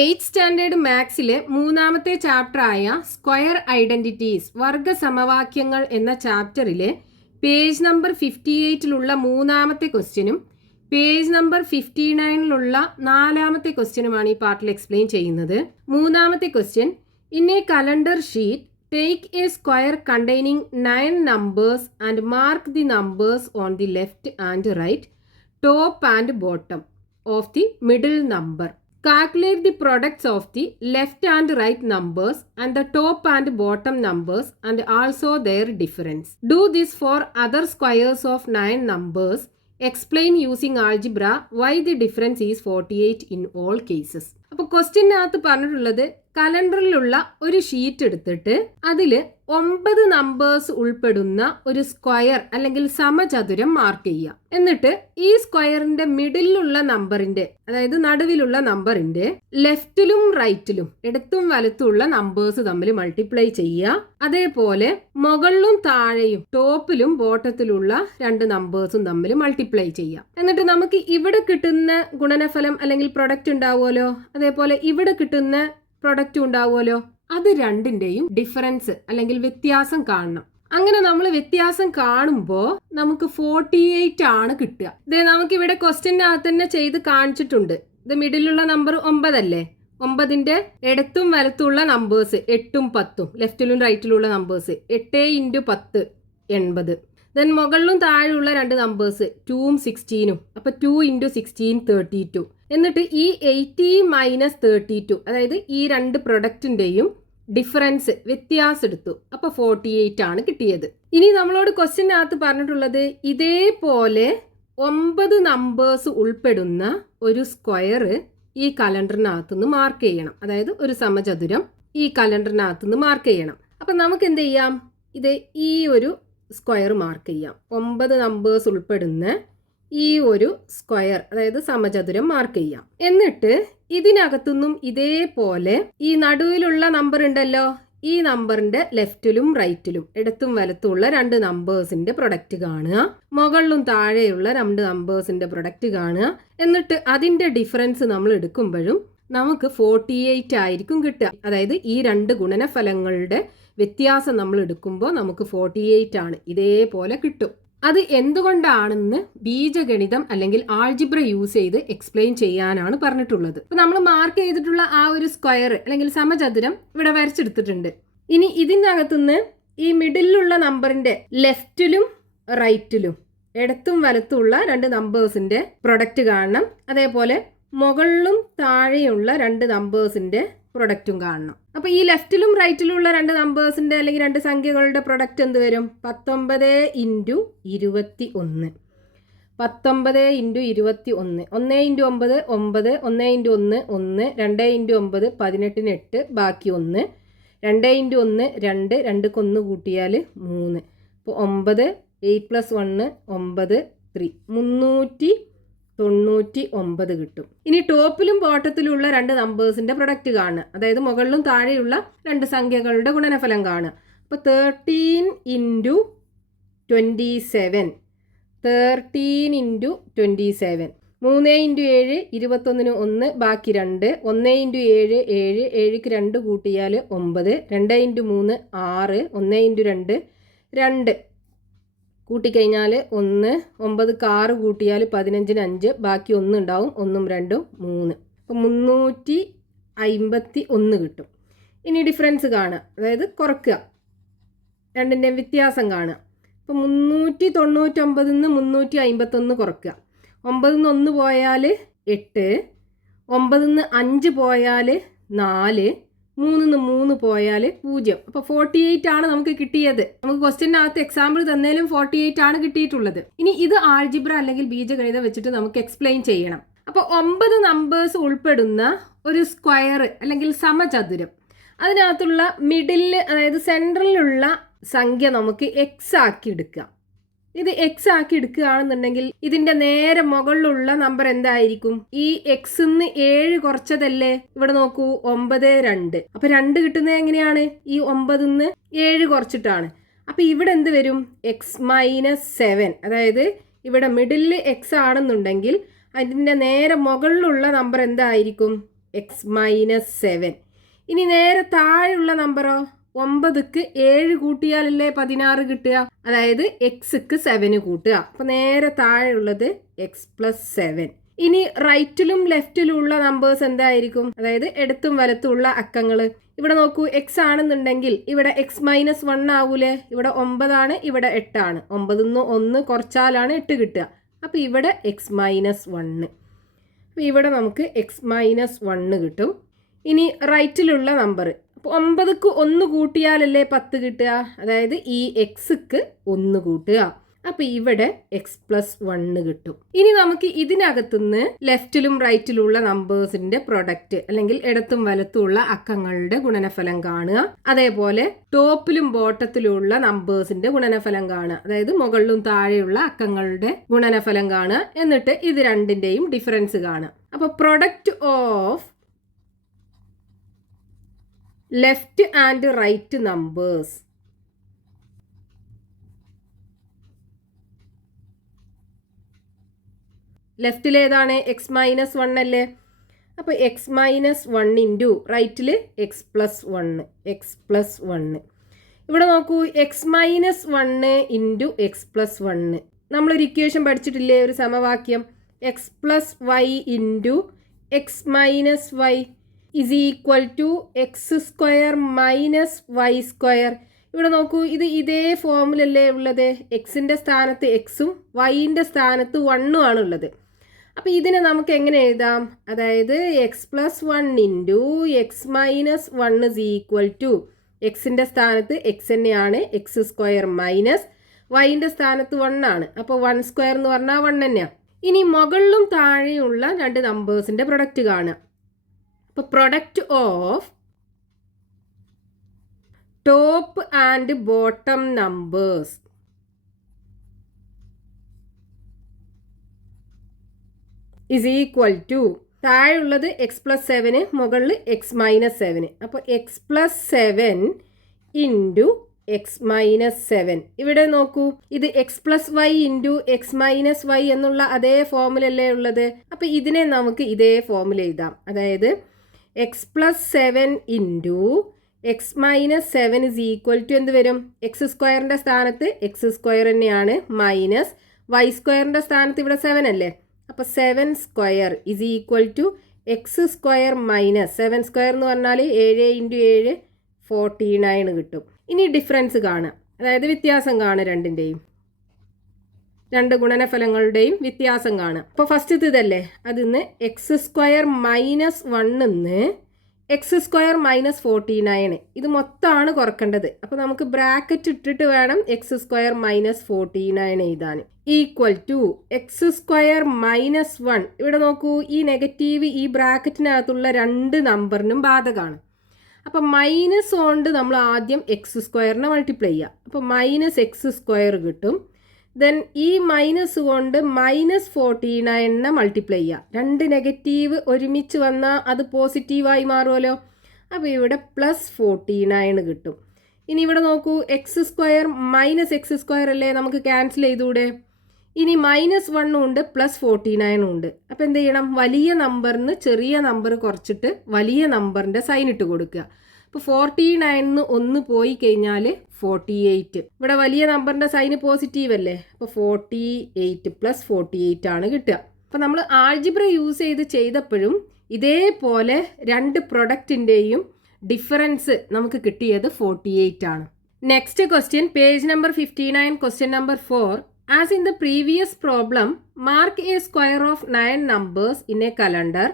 Eighth standard മാത്സിലെ മൂന്നാമത്തെ ചാപ്റ്ററായ square identities വർഗ സമവാക്യങ്ങൾ എന്ന ചാപ്റ്ററിലെ പേജ് നമ്പർ 58-ലുള്ള മൂന്നാമത്തെ ക്വസ്റ്റ്യനും പേജ് നമ്പർ 59-ലുള്ള നാലാമത്തെ ക്വസ്റ്റ്യനുമാണ് ഈ പാർട്ടിൽ എക്സ്പ്ലെയിൻ ചെയ്യുന്നത്. മൂന്നാമത്തെ question, in a calendar sheet take a square containing 9 numbers and mark the numbers on the left and right, top and bottom of the middle number. Calculate the products of the left and right numbers and the top and bottom numbers and also their difference. Do this for other squares of 9 numbers. Explain using algebra why the difference is 48 in all cases. അപ്പോൾ ക്വസ്റ്റ്യനകത്ത് പറഞ്ഞിട്ടുള്ളത് കലണ്ടറിലുള്ള ഒരു sheet എടുത്തിട്ട് അതിൽ 9 numbers ഉൾപ്പെടുന്ന ഒരു square അല്ലെങ്കിൽ സമചതുരം mark ചെയ്യുക. എന്നിട്ട് ഈ സ്ക്വയറിന്റെ മിഡിലുള്ള നമ്പറിന്റെ, അതായത് നടുവിലുള്ള നമ്പറിന്റെ ലെഫ്റ്റിലും റൈറ്റിലും ഇടത്തും വലത്തുമുള്ള നമ്പേഴ്സ് തമ്മിൽ മൾട്ടിപ്ലൈ ചെയ്യുക. അതേപോലെ മുകളിലും താഴെയും ടോപ്പിലും ബോട്ടത്തിലുള്ള 2 നമ്പേഴ്സും തമ്മിൽ മൾട്ടിപ്ലൈ ചെയ്യുക. എന്നിട്ട് നമുക്ക് ഇവിടെ കിട്ടുന്ന ഗുണനഫലം അല്ലെങ്കിൽ പ്രൊഡക്റ്റ് ഉണ്ടാവുമല്ലോ, അതേപോലെ ഇവിടെ കിട്ടുന്ന പ്രൊഡക്റ്റ് ഉണ്ടാവുമല്ലോ, അത് രണ്ടിന്റെയും ഡിഫറൻസ് അല്ലെങ്കിൽ വ്യത്യാസം കാണണം. അങ്ങനെ നമ്മൾ വ്യത്യാസം കാണുമ്പോൾ നമുക്ക് 48 ആണ് കിട്ടുക. ഇത് നമുക്ക് ഇവിടെ ക്വസ്റ്റ്യനകത്ത് തന്നെ ചെയ്ത് കാണിച്ചിട്ടുണ്ട്. ഇത് മിഡിലുള്ള നമ്പർ 9 അല്ലേ, 9ന്റെ ഇടത്തും വലത്തുള്ള നമ്പേഴ്സ് 8ഉം 10ഉം, ലെഫ്റ്റിലും റൈറ്റിലുള്ള നമ്പേഴ്സ് 8 × 10 80. ദെൻ മുകളിലും താഴെയുള്ള 2 നമ്പേഴ്സ് 2ഉം 16ഉം, അപ്പൊ 2 × 16 32. എന്നിട്ട് ഈ 80 - 32, അതായത് ഈ 2 പ്രൊഡക്റ്റിന്റെയും ഡിഫറൻസ് വ്യത്യാസം എടുത്തു. അപ്പൊ 48 ആണ് കിട്ടിയത്. ഇനി നമ്മളോട് ക്വസ്റ്റ്യനകത്ത് പറഞ്ഞിട്ടുള്ളത് ഇതേപോലെ 9 നമ്പേഴ്സ് ഉൾപ്പെടുന്ന ഒരു സ്ക്വയർ ഈ കലണ്ടറിനകത്തുനിന്ന് മാർക്ക് ചെയ്യണം. അതായത് ഒരു സമചതുരം ഈ കലണ്ടറിനകത്തുനിന്ന് മാർക്ക് ചെയ്യണം. അപ്പൊ നമുക്ക് എന്ത് ചെയ്യാം, ഇത് ഈ ഒരു സ്ക്വയർ മാർക്ക് ചെയ്യാം. 9 നമ്പേഴ്സ് ഉൾപ്പെടുന്ന ഈ ഒരു സ്ക്വയർ, അതായത് സമചതുരം മാർക്ക് ചെയ്യാം. എന്നിട്ട് ഇതിനകത്തുനിന്നും ഇതേപോലെ ഈ നടുവിലുള്ള നമ്പർ ഉണ്ടല്ലോ, ഈ നമ്പറിന്റെ ലെഫ്റ്റിലും റൈറ്റിലും ഇടത്തും വലത്തുമുള്ള 2 നമ്പേഴ്സിന്റെ പ്രൊഡക്റ്റ് കാണുക. മുകളിലും താഴെയുള്ള 2 നമ്പേഴ്സിന്റെ പ്രൊഡക്റ്റ് കാണുക. എന്നിട്ട് അതിന്റെ ഡിഫറൻസ് നമ്മൾ എടുക്കുമ്പോഴും നമുക്ക് 48 ആയിരിക്കും കിട്ടുക. അതായത് ഈ 2 ഗുണനഫലങ്ങളുടെ വ്യത്യാസം നമ്മൾ എടുക്കുമ്പോൾ നമുക്ക് 48 ആണ്, ഇതേപോലെ കിട്ടും. അത് എന്തുകൊണ്ടാണെന്ന് ബീജഗണിതം അല്ലെങ്കിൽ ആൾജിബ്ര യൂസ് ചെയ്ത് എക്സ്പ്ലെയിൻ ചെയ്യാനാണ് പറഞ്ഞിട്ടുള്ളത്. അപ്പൊ നമ്മൾ മാർക്ക് ചെയ്തിട്ടുള്ള ആ ഒരു സ്ക്വയർ അല്ലെങ്കിൽ സമചതുരം ഇവിടെ വരച്ചെടുത്തിട്ടുണ്ട്. ഇനി ഇതിനകത്തുനിന്ന് ഈ മിഡിലുള്ള നമ്പറിന്റെ ലെഫ്റ്റിലും റൈറ്റിലും ഇടത്തും വലത്തുമുള്ള 2 നമ്പേഴ്സിന്റെ പ്രൊഡക്റ്റ് കാണണം. അതേപോലെ മുകളിലും താഴെയുള്ള 2 നമ്പേഴ്സിന്റെ പ്രൊഡക്റ്റും കാണണം. അപ്പൊ ഈ ലെഫ്റ്റിലും റൈറ്റിലുള്ള 2 നമ്പേഴ്സിന്റെ അല്ലെങ്കിൽ 2 സംഖ്യകളുടെ പ്രൊഡക്റ്റ് എന്ത് വരും? 19 × 21. 19 × 21. 1 × 9 9, 1 × 1 1, 2 × 9 18 8, ബാക്കി 1, 2 × 1 2, 2ക്ക് 1 കൂട്ടിയാൽ 3. അപ്പോൾ 9, 8 + 1 9, 3 399 കിട്ടും. ഇനി ടോപ്പിലും ബോട്ടത്തിലുള്ള 2 നമ്പേഴ്സിന്റെ പ്രൊഡക്റ്റ് കാണുക. അതായത് മുകളിലും താഴെയുള്ള 2 സംഖ്യകളുടെ ഗുണനഫലം കാണുക. അപ്പോൾ 13 × 27. 13 × 27. 3 × 7 21-ന് 1, ബാക്കി 2. 1 × 7 7, 7ക്ക് 2 കൂട്ടിയാൽ 9. 2 × 3 6, 1 × 2 2. കൂട്ടിക്കഴിഞ്ഞാൽ 1, 9ക്ക് 6 കൂട്ടിയാൽ 15-ന് 5, ബാക്കി 1 ഉണ്ടാവും. 1ഉം 2ഉം 3. അപ്പോൾ 351 കിട്ടും. ഇനി ഡിഫറൻസ് കാണുക, അതായത് കുറയ്ക്കുക, രണ്ടിൻ്റെയും വ്യത്യാസം കാണുക. അപ്പോൾ 399-ന്ന് 351 കുറയ്ക്കുക. 9-ന്ന് 1 പോയാൽ 8, 9-ന്ന് 5 പോയാൽ 4, 3-ന്ന് 3 പോയാൽ 0. അപ്പോൾ 48 ആണ് നമുക്ക് കിട്ടിയത്. നമുക്ക് ക്വസ്റ്റ്യനകത്ത് എക്സാമ്പിൾ തന്നേലും 48 ആണ് കിട്ടിയിട്ടുള്ളത്. ഇനി ഇത് ആൾജിബ്ര അല്ലെങ്കിൽ ബീജഗണിതം വെച്ചിട്ട് നമുക്ക് എക്സ്പ്ലെയിൻ ചെയ്യണം. അപ്പോൾ 9 നമ്പേഴ്സ് ഉൾപ്പെടുന്ന ഒരു സ്ക്വയർ അല്ലെങ്കിൽ സമചതുരം, അതിനകത്തുള്ള മിഡിലിൽ, അതായത് സെൻട്രലിലുള്ള സംഖ്യ നമുക്ക് എക്സ് ആക്കി എടുക്കുക. ഇത് എക്സ് ആക്കി എടുക്കുകയാണെന്നുണ്ടെങ്കിൽ ഇതിന്റെ നേരെ മുകളിലുള്ള നമ്പർ എന്തായിരിക്കും? ഈ എക്സ്ന്ന് 7 കുറച്ചതല്ലേ? ഇവിടെ നോക്കൂ, 9 2. അപ്പൊ 2 കിട്ടുന്നത് എങ്ങനെയാണ്? ഈ 9ന്ന് 7 കുറച്ചിട്ടാണ്. അപ്പൊ ഇവിടെ എന്ത് വരും? എക്സ് -7. അതായത് ഇവിടെ മിഡിലിൽ എക്സ് ആണെന്നുണ്ടെങ്കിൽ അതിന്റെ നേരെ മുകളിലുള്ള നമ്പർ എന്തായിരിക്കും? X minus 7. ഇനി നേരെ താഴെയുള്ള നമ്പറോ 9ക്ക് 7 കൂട്ടിയാലല്ലേ 16 കിട്ടുക, അതായത് എക്സ്ക്ക് 7 കൂട്ടുക. അപ്പം നേരെ താഴെയുള്ളത് എക്സ് പ്ലസ് 7. ഇനി റൈറ്റിലും ലെഫ്റ്റിലും ഉള്ള നമ്പേഴ്സ് എന്തായിരിക്കും, അതായത് ഇടത്തും വലത്തും ഉള്ള അക്കങ്ങൾ. ഇവിടെ നോക്കൂ, എക്സ് ആണെന്നുണ്ടെങ്കിൽ ഇവിടെ എക്സ് മൈനസ് 1 ആവൂലേ. ഇവിടെ 9 ആണ്, ഇവിടെ 8 ആണ്. 9ന്ന് 1 കുറച്ചാലാണ് 8 കിട്ടുക. അപ്പം ഇവിടെ എക്സ് മൈനസ് 1. അപ്പം ഇവിടെ നമുക്ക് എക്സ് മൈനസ് 1 കിട്ടും. ഇനി റൈറ്റിലുള്ള നമ്പർ, അപ്പോൾ 9ക്ക് 1 കൂട്ടിയാലല്ലേ 10 കിട്ടുക, അതായത് ഈ എക്സ്ക്ക് 1 കൂട്ടുക. അപ്പോൾ ഇവിടെ എക്സ് പ്ലസ് 1 കിട്ടും. ഇനി നമുക്ക് ഇതിനകത്തുനിന്ന് ലെഫ്റ്റിലും റൈറ്റിലുള്ള നമ്പേഴ്സിന്റെ പ്രൊഡക്റ്റ് അല്ലെങ്കിൽ ഇടത്തും വലത്തും ഉള്ള അക്കങ്ങളുടെ ഗുണനഫലം കാണുക. അതേപോലെ ടോപ്പിലും ബോട്ടത്തിലും ഉള്ള നമ്പേഴ്സിന്റെ ഗുണനഫലം കാണുക, അതായത് മുകളിലും താഴെയുള്ള അക്കങ്ങളുടെ ഗുണനഫലം കാണുക. എന്നിട്ട് ഇത് രണ്ടിന്റെയും ഡിഫറൻസ് കാണുക. അപ്പോൾ product of left and right numbers ലെഫ്റ്റിൽ ഏതാണ്, എക്സ് മൈനസ് 1 അല്ലേ. അപ്പോൾ എക്സ് മൈനസ് 1 ഇൻറ്റു റൈറ്റിൽ എക്സ് പ്ലസ് 1, എക്സ് പ്ലസ് 1. ഇവിടെ നോക്കൂ, x minus 1 into x plus 1. നമ്മളൊരു ഇക്വേഷൻ പഠിച്ചിട്ടില്ലേ, ഒരു സമവാക്യം, x plus y into x minus y is equal to x square minus y square. ഇവിടെ നോക്കൂ, ഇത് ഇതേ ഫോമിലല്ലേ ഉള്ളത്. എക്സിൻ്റെ സ്ഥാനത്ത് എക്സും വൈൻ്റെ സ്ഥാനത്ത് 1ഉം ആണുള്ളത്. അപ്പോൾ ഇതിനെ നമുക്ക് എങ്ങനെ എഴുതാം, അതായത് x plus 1 into x minus 1 is equal to എക്സിൻ്റെ സ്ഥാനത്ത് എക്സ് തന്നെയാണ്, എക്സ് സ്ക്വയർ മൈനസ് വൈൻ്റെ സ്ഥാനത്ത് 1 ആണ്. അപ്പോൾ 1 സ്ക്വയർ എന്ന് പറഞ്ഞാൽ 1 തന്നെയാണ്. ഇനി മുകളിലും താഴെയുള്ള രണ്ട് നമ്പേഴ്സിൻ്റെ പ്രൊഡക്റ്റ് കാണുക. അപ്പോൾ product of top and bottom numbers is equal to, താഴെയുള്ളത് എക്സ് പ്ലസ് 7, മുകളിൽ എക്സ് മൈനസ് 7. അപ്പോൾ x plus 7 into x minus 7. ഇവിടെ നോക്കൂ, ഇത് x plus y into x minus y എന്നുള്ള അതേ ഫോമിലല്ലേ ഉള്ളത്. അപ്പോൾ ഇതിനെ നമുക്ക് ഇതേ ഫോമിൽ എഴുതാം, അതായത് x plus 7 into x minus 7 is equal to എന്ത് വരും, എക്സ് സ്ക്വയറിൻ്റെ സ്ഥാനത്ത് എക്സ് സ്ക്വയർ തന്നെയാണ്, മൈനസ് വൈ സ്ക്വയറിൻ്റെ സ്ഥാനത്ത് ഇവിടെ 7 അല്ലേ. അപ്പോൾ 7 square is equal to x square minus 7 square എന്ന് പറഞ്ഞാൽ 7 ഇൻറ്റു 7 49 കിട്ടും. ഇനി ഡിഫറൻസ് കാണുക, അതായത് വ്യത്യാസം കാണുക, രണ്ട് ഗുണനഫലങ്ങളുടെയും വ്യത്യാസം കാണുക. അപ്പോൾ ഫസ്റ്റ് ഇതല്ലേ, അതിന്ന് X square minus 1 X square minus 49, ഇത് മൊത്തമാണ് കുറക്കേണ്ടത്. അപ്പോൾ നമുക്ക് ബ്രാക്കറ്റ് ഇട്ടിട്ട് വേണം എക്സ് സ്ക്വയർ മൈനസ് 49 എഴുതാൻ. Equal to x square minus 1. ഇവിടെ നോക്കൂ, ഈ നെഗറ്റീവ് ഈ ബ്രാക്കറ്റിനകത്തുള്ള രണ്ട് നമ്പറിനും ബാധകമാണ്. അപ്പം മൈനസ് കൊണ്ട് നമ്മൾ ആദ്യം എക്സ് സ്ക്വയറിനെ മൾട്ടിപ്ലൈ ചെയ്യുക. അപ്പോൾ മൈനസ് എക്സ് സ്ക്വയർ കിട്ടും. ദെൻ ഈ മൈനസ് കൊണ്ട് മൈനസ് 49 മൾട്ടിപ്ലൈ ചെയ്യുക. രണ്ട് നെഗറ്റീവ് ഒരുമിച്ച് വന്നാൽ അത് പോസിറ്റീവായി മാറുമല്ലോ. അപ്പോൾ ഇവിടെ പ്ലസ് 49 കിട്ടും. ഇനി ഇവിടെ നോക്കൂ, X square minus X square അല്ലേ, നമുക്ക് ക്യാൻസൽ ചെയ്തുകൂടെ. ഇനി മൈനസ് 1 ഉണ്ട്, പ്ലസ് 49 ഉണ്ട്. അപ്പോൾ എന്ത് ചെയ്യണം, വലിയ നമ്പറിന് ചെറിയ നമ്പർ കുറച്ചിട്ട് വലിയ നമ്പറിൻ്റെ സൈൻ ഇട്ട് കൊടുക്കുക. അപ്പോൾ 49 1 പോയി കഴിഞ്ഞാൽ 48. ഇവിടെ വലിയ നമ്പറിൻ്റെ സൈന് പോസിറ്റീവ് അല്ലേ, അപ്പോൾ 48 പ്ലസ് 48 ആണ് കിട്ടുക. അപ്പോൾ നമ്മൾ ആൾജിബ്ര യൂസ് ചെയ്തപ്പോഴും ഇതേപോലെ രണ്ട് പ്രൊഡക്റ്റിൻ്റെയും ഡിഫറൻസ് നമുക്ക് കിട്ടിയത് 48 ആണ്. Next question, page number 59, question number 4. As in the previous problem, mark a square of 9 numbers in a calendar.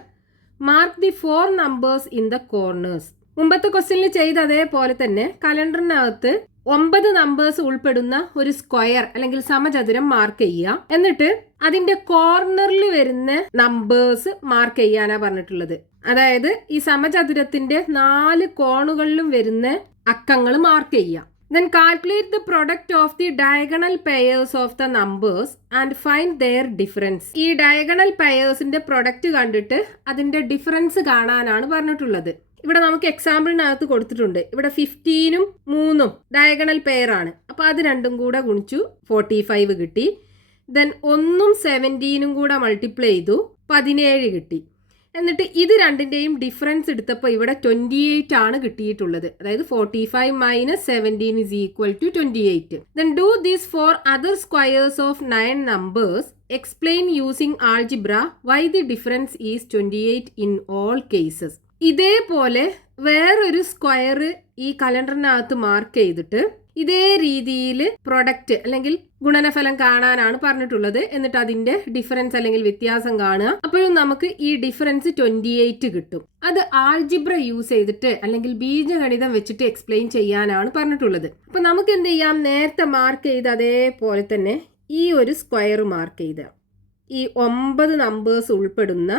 Mark the 4 numbers in the corners. മുമ്പത്തെ ക്വസ്റ്റ്യനിൽ ചെയ്ത അതേപോലെ തന്നെ കലണ്ടറിനകത്ത് 9 നമ്പേഴ്സ് ഉൾപ്പെടുന്ന ഒരു സ്ക്വയർ അല്ലെങ്കിൽ സമചതുരം മാർക്ക് ചെയ്യുക. എന്നിട്ട് അതിന്റെ കോർണറിൽ വരുന്ന നമ്പേഴ്സ് മാർക്ക് ചെയ്യാനാ പറഞ്ഞിട്ടുള്ളത്. അതായത് ഈ സമചതുരത്തിന്റെ 4 കോണുകളിലും വരുന്ന അക്കങ്ങൾ മാർക്ക് ചെയ്യുക. Then calculate the product of the diagonal pairs of the numbers and find their difference. ഈ diagonal pairsന്റെ പ്രൊഡക്റ്റ് കണ്ടിട്ട് അതിന്റെ ഡിഫറൻസ് കാണാനാണ് പറഞ്ഞിട്ടുള്ളത്. ഇവിടെ നമുക്ക് എക്സാമ്പിളിനകത്ത് കൊടുത്തിട്ടുണ്ട്. ഇവിടെ 15ഉം 3ഉം ഡയഗണൽ പെയർ ആണ്. അപ്പോൾ അത് രണ്ടും കൂടെ ഗുണിച്ചു 45 കിട്ടി. ദെൻ 1ഉം 17ഉം കൂടെ മൾട്ടിപ്ലൈ ചെയ്തു 17 കിട്ടി. എന്നിട്ട് ഇത് രണ്ടിൻ്റെയും ഡിഫറൻസ് എടുത്തപ്പോൾ ഇവിടെ 28 ആണ് കിട്ടിയിട്ടുള്ളത്. അതായത് 45 minus 17 is equal to 28. Then do this for other squares of 9 numbers. Explain using algebra why the difference is 28 in all cases. ഇതേപോലെ വേറൊരു സ്ക്വയർ ഈ കലണ്ടറിനകത്ത് മാർക്ക് ചെയ്തിട്ട് ഇതേ രീതിയിൽ പ്രൊഡക്റ്റ് അല്ലെങ്കിൽ ഗുണനഫലം കാണാനാണ് പറഞ്ഞിട്ടുള്ളത്. എന്നിട്ട് അതിന്റെ ഡിഫറൻസ് അല്ലെങ്കിൽ വ്യത്യാസം കാണുക. അപ്പോഴും നമുക്ക് ഈ ഡിഫറൻസ് 28 കിട്ടും. അത് ആൾജിബ്ര യൂസ് ചെയ്തിട്ട് അല്ലെങ്കിൽ ബീജഗണിതം വെച്ചിട്ട് എക്സ്പ്ലെയിൻ ചെയ്യാനാണ് പറഞ്ഞിട്ടുള്ളത്. അപ്പൊ നമുക്ക് എന്ത് ചെയ്യാം, നേരത്തെ മാർക്ക് ചെയ്ത് അതേപോലെ തന്നെ ഈ ഒരു സ്ക്വയർ മാർക്ക് ചെയ്ത ഈ 9 നമ്പേഴ്സ് ഉൾപ്പെടുന്ന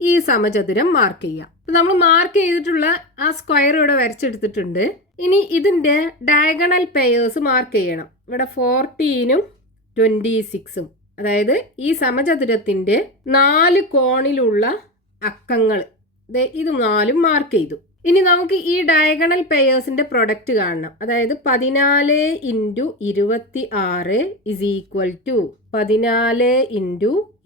ഈ സമചതുരം മാർക്ക് ചെയ്യാം. നമ്മൾ മാർക്ക് ചെയ്തിട്ടുള്ള ആ സ്ക്വയർ ഇവിടെ വരച്ചെടുത്തിട്ടുണ്ട്. ഇനി ഇതിന്റെ ഡയഗണൽ പെയേഴ്സ് മാർക്ക് ചെയ്യണം. ഇവിടെ 14ഉം 26ഉം, അതായത് ഈ സമചതുരത്തിന്റെ 4 കോണിലുള്ള അക്കങ്ങൾ ഇത് 4ഉം മാർക്ക് ചെയ്തു. ഇനി നമുക്ക് ഈ ഡയഗണൽ പെയേഴ്സിന്റെ പ്രൊഡക്റ്റ് കാണണം. അതായത് 14 × 26 is equal to 14 ×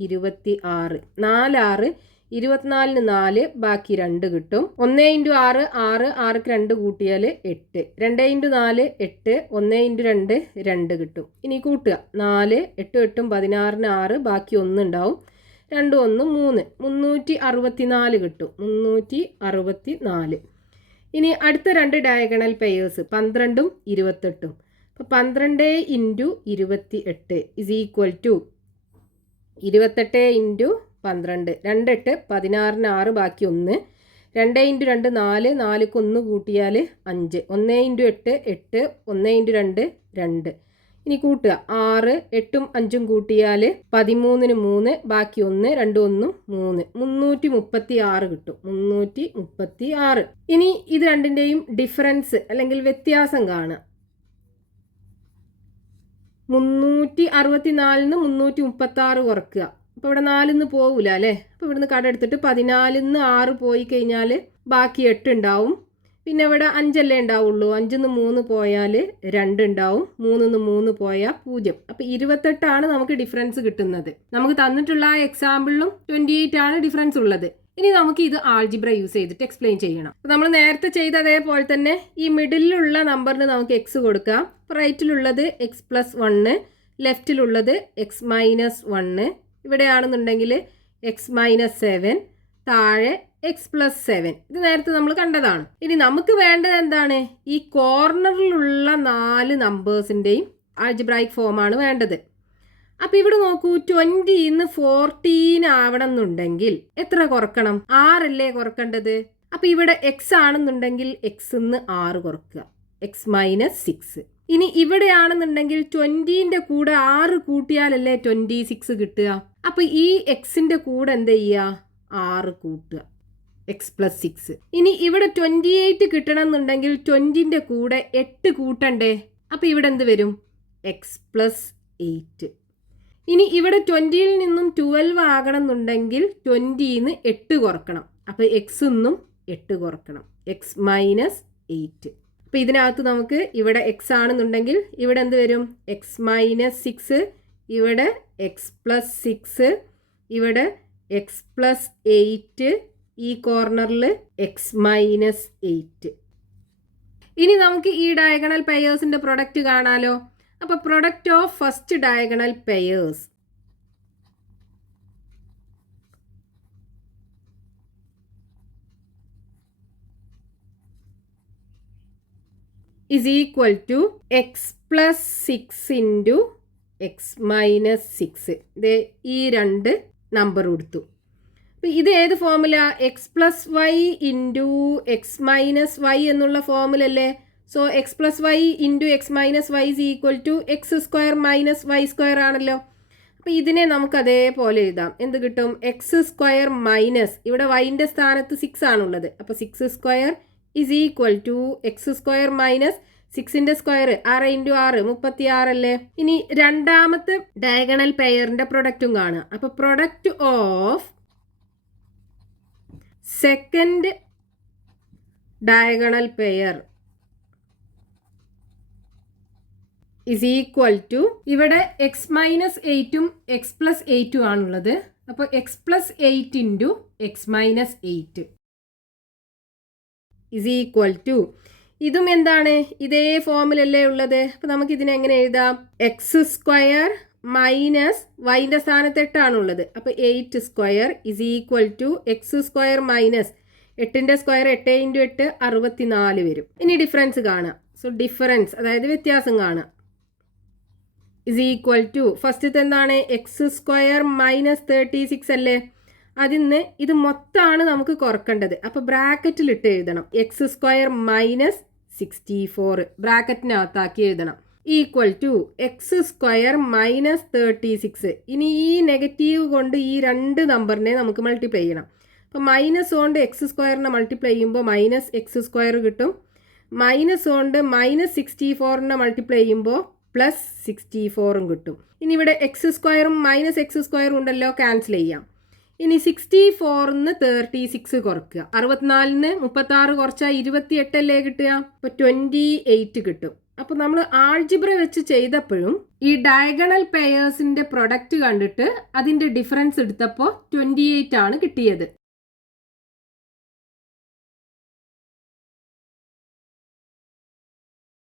26. 4 24ന് 4 ബാക്കി 2 കിട്ടും. 1 × 6 6 6ക്ക് 2 കൂട്ടിയാൽ 8. 2 × 4 8. 1 × 2 2 കിട്ടും. ഇനി കൂട്ടുക. 4 8 8 16ന് 6 ബാക്കി 1 ഉണ്ടാവും. 2 1 3 364 കിട്ടും. 364. ഇനി അടുത്ത 2 ഡയഗണൽ പെയേഴ്സ് 12ഉം 28ഉം. അപ്പോൾ 12 × 28 is equal to 28 × 12. 2 8 16ന് 6 ബാക്കി 1. 2 × 2 4 4ക്ക് 1 കൂട്ടിയാൽ 5. 1 × 8 8. 1 × 2 2. ഇനി കൂട്ടുക. 6 8ഉം 5ഉം കൂട്ടിയാൽ 13ന് 3 ബാക്കി 1. 2 1 3. 336 കിട്ടും. 336. ഇനി ഇത് രണ്ടിൻ്റെയും ഡിഫറൻസ് അല്ലെങ്കിൽ വ്യത്യാസം കാണുക. 364ന് 336 കുറയ്ക്കുക. അപ്പോൾ ഇവിടെ 4ന്ന് പോകില്ല അല്ലേ. അപ്പോൾ ഇവിടുന്ന് കടെടുത്തിട്ട് 14ന്ന് 6 പോയി കഴിഞ്ഞാൽ ബാക്കി 8 ഉണ്ടാവും. പിന്നെ ഇവിടെ 5 ഉണ്ടാവുള്ളൂ. 5ന്ന് 3 പോയാൽ 2 ഉണ്ടാവും. 3ന്ന് 3 പോയാൽ 0. അപ്പോൾ 28 നമുക്ക് ഡിഫറൻസ് കിട്ടുന്നത്. നമുക്ക് തന്നിട്ടുള്ള ആ എക്സാമ്പിളിലും 28 ഡിഫറൻസ് ഉള്ളത്. ഇനി നമുക്ക് ഇത് ആൾജിബ്ര യൂസ് ചെയ്തിട്ട് എക്സ്പ്ലെയിൻ ചെയ്യണം. അപ്പോൾ നമ്മൾ നേരത്തെ ചെയ്ത അതേപോലെ തന്നെ ഈ മിഡിലുള്ള നമ്പറിന് നമുക്ക് x കൊടുക്കാം. റൈറ്റിലുള്ളത് x+1, ലെഫ്റ്റിലുള്ളത് x-1. ഇവിടെയാണെന്നുണ്ടെങ്കിൽ x-7, താഴെ x+7. ഇത് നേരത്തെ നമ്മൾ കണ്ടതാണ്. ഇനി നമുക്ക് വേണ്ടത് എന്താണ്, ഈ കോർണറിലുള്ള 4 നമ്പേഴ്സിൻ്റെയും ആൾജിബ്രായിക് ഫോമാണ് വേണ്ടത്. അപ്പം ഇവിടെ നോക്കൂ, 20ന്ന് 14 ആവണം എന്നുണ്ടെങ്കിൽ എത്ര കുറക്കണം? 6 അല്ലേ കുറക്കേണ്ടത്. അപ്പം ഇവിടെ x ആണെന്നുണ്ടെങ്കിൽ xന്ന് 6 കുറക്കുക, x-6. ഇനി ഇവിടെയാണെന്നുണ്ടെങ്കിൽ 20ൻ്റെ കൂടെ 6 കൂട്ടിയാലല്ലേ 26 കിട്ടുക. അപ്പം ഈ എക്സിൻ്റെ കൂടെ എന്ത് ചെയ്യുക? 6 കൂട്ടുക, x+6. ഇനി ഇവിടെ 28 കിട്ടണം എന്നുണ്ടെങ്കിൽ 20ൻ്റെ കൂടെ 8 കൂട്ടണ്ടേ. അപ്പം ഇവിടെ എന്ത് വരും? x+8. ഇനി ഇവിടെ 20ൽ നിന്നും 12 ആകണം എന്നുണ്ടെങ്കിൽ 20ന്ന് 8 കുറക്കണം. അപ്പോൾ എക്സിന്നും 8 കുറക്കണം, x-8. അപ്പോൾ ഇതിനകത്ത് നമുക്ക് ഇവിടെ x ആണെന്നുണ്ടെങ്കിൽ ഇവിടെ എന്ത് വരും? x-6. ഇവിടെ x+6. ഇവിടെ x+8. ഈ കോർണറിൽ x-8. ഇനി നമുക്ക് ഈ ഡയഗണൽ പെയേഴ്സിൻ്റെ പ്രൊഡക്റ്റ് കാണാലോ. അപ്പോൾ product of first diagonal pairs is equal to x+6 into x-6. ഇത് ഈ 2 നമ്പർ കൊടുത്തു. അപ്പോൾ ഇത് ഏത് ഫോമുല? x+y into x-y എന്നുള്ള ഫോമുലല്ലേ. So x+y into x-y is equal to x² minus y² ആണല്ലോ. അപ്പോൾ ഇതിനെ നമുക്ക് അതേപോലെ എഴുതാം. എന്ത് കിട്ടും? x² മൈനസ്, ഇവിടെ yൻ്റെ സ്ഥാനത്ത് 6 ആണുള്ളത്. അപ്പോൾ 6² is equal to x² minus 6ൻ്റെ സ്ക്വയർ 6 × 6 36 അല്ലേ. ഇനി രണ്ടാമത്തെ ഡയഗണൽ പെയറിൻ്റെ പ്രൊഡക്റ്റും കാണുക. അപ്പോൾ product of second diagonal pair is equal to, ഇവിടെ x-8ഉം x+8ഉം ആണുള്ളത്. അപ്പോൾ x+8 into x-8 is equal to, ഇതും എന്താണ്, ഇതേ ഫോമിലല്ലേ ഉള്ളത്. അപ്പോൾ നമുക്ക് ഇതിനെ എങ്ങനെ എഴുതാം? x² മൈനസ് വൈൻ്റെ സ്ഥാനത്ത് 8 ആണുള്ളത്. അപ്പോൾ 8² is equal to x² minus 8ൻ്റെ സ്ക്വയർ 8 ഇൻറ്റു 8 64 വരും. ഇനി ഡിഫറൻസ് കാണാം. സോ ഡിഫറൻസ് അതായത് വ്യത്യാസം കാണാം. ഇസ് ഈക്വൽ ടു ഫസ്റ്റത്തെ എന്താണ്, x² മൈനസ് 36 അല്ലേ. അതിന്ന് ഇത് മൊത്തമാണ് നമുക്ക് കുറക്കേണ്ടത്. അപ്പോൾ ബ്രാക്കറ്റിലിട്ട് എഴുതണം. x² മൈനസ് 64 ബ്രാക്കറ്റിനകത്താക്കി എഴുതണം. Equal to x² minus 36. ഇനി ഈ നെഗറ്റീവ് കൊണ്ട് ഈ രണ്ട് നമ്പറിനെ നമുക്ക് മൾട്ടിപ്ലൈ ചെയ്യണം. അപ്പോൾ മൈനസ് കൊണ്ട് x² മൾട്ടിപ്ലൈ ചെയ്യുമ്പോൾ മൈനസ് x² കിട്ടും. മൈനസ് കൊണ്ട് മൈനസ് 64 മൾട്ടിപ്ലൈ ചെയ്യുമ്പോൾ പ്ലസ് 64 കിട്ടും. ഇനി ഇവിടെ x² മൈനസ് x² ഉണ്ടല്ലോ, ക്യാൻസൽ ചെയ്യാം. ഇനി 64 36 കുറയ്ക്കുക. 64 36 കുറച്ചാൽ 28 അല്ലേ കിട്ടുക. അപ്പോൾ 28 കിട്ടും. അപ്പോൾ നമ്മൾ ആൾജിബ്ര വെച്ച് ചെയ്തപ്പോഴും ഈ ഡയഗണൽ പെയേഴ്സിന്റെ പ്രൊഡക്റ്റ് കണ്ടിട്ട് അതിന്റെ ഡിഫറൻസ് എടുത്തപ്പോൾ 28 ആണ് കിട്ടിയത്.